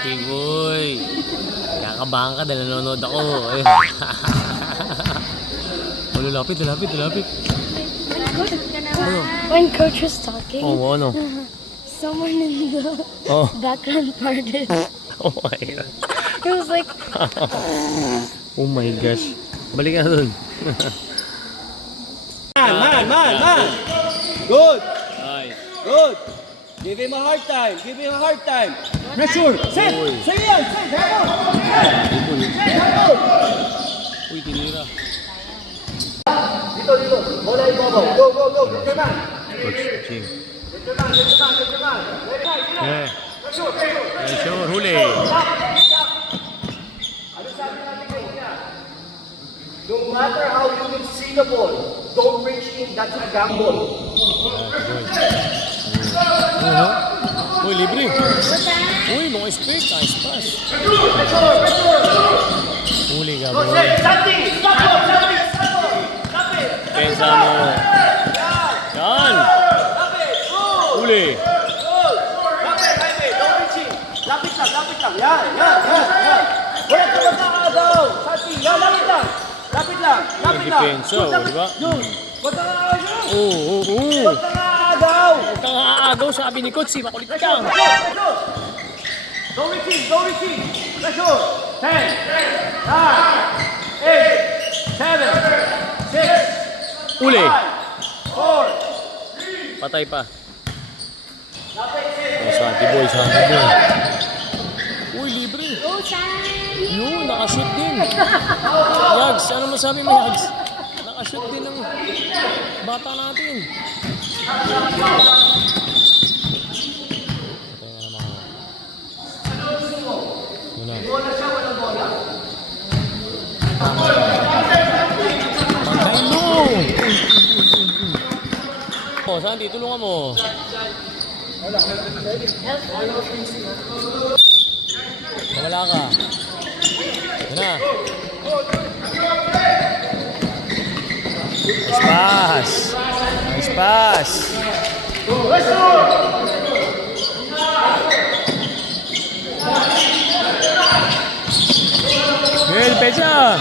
Santi boy. Kakabahan ka dahil nanonood ako. Ayun. Oh, lalapit. Ano? When coach was talking, Oh, ano? someone in the background farted. Oh my God. It was like, Oh my gosh. Balik ka dun. Man. Good. Nice. Good. Give him a hard time. Pressure. Set. Say yan. Uy, tinira. Dito. Bola ibabaw. Go. Okay, man. Coach Ching. Get your man. Yeah. Sure, huli. No matter how you will see the ball, don't reach in. That's a gamble. Ano? Uy, libre. Uy, no expect. Nice pass. Huli ka, bro. Santi, stop it. Pensa mo. Yan. Huli. Don't reach in. Lapit lang. Yan. Wala ka magkakagaw. Santi, lapit lang. Depensa, di ba? Huwag ka magkakagaw. Oo. Huwag ka magkakagaw. Huwag kang aagaw, sabi ni Coach. Makulit ka. Don't reach in. Pressure. 10, 9, 8, 7, 6, Huli. 5, 4. Patay pa. Oh, Santi boy. Uy, libre. oh, Sam! Yun, nakashoot din. Yags, ano masabi mo, Yags? Nakashoot din ng bata natin. Patay na naman ako. Yun na. Pagkain mo! Oh, Santi, tulungan mo. Wala ka. Yun na. Nice pass. Well, pecha.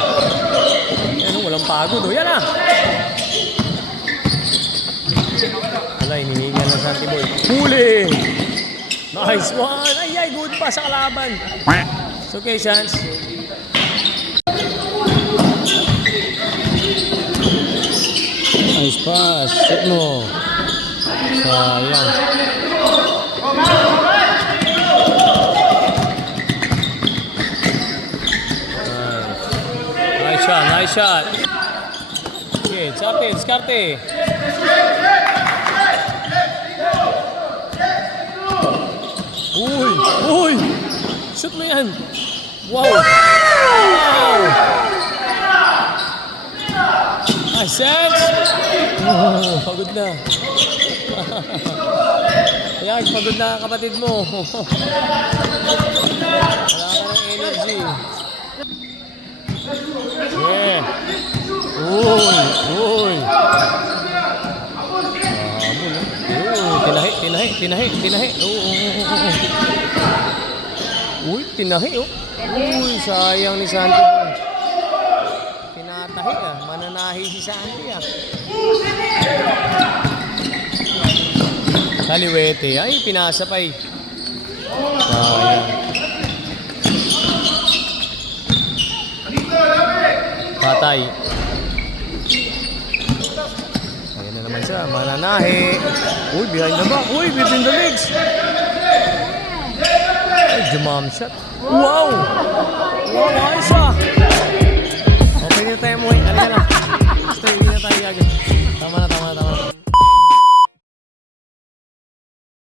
Yan, walang pagod. Yan na. Wala, hinihinga ng Santi boy. Huli. Nice one. Ay, good pa sa kalaban. It's okay, Chance. Nice pass. Shoot mo. Sayang. Nice shot. Okay, Chapin, diskarte. Uy! Shoot mo yan! Wow! Nice sense! Oh, pagod na. Ayan, pagod na kapatid mo. Wala ka ng energy. Yeah! Uy! Tinahi. Uy, tinahi. Uy, sayang ni Santi. Tinatahi mananahi si Santi Kaliwete, ay pinasa pa sayang. Patay. Ayan na naman siya, mananahi. Uy, behind the back. Uy, between the legs. Ay, jumam shot. Wow, ayos ah. Okay na tayo mo. Halika na. Stay, na tayo agad.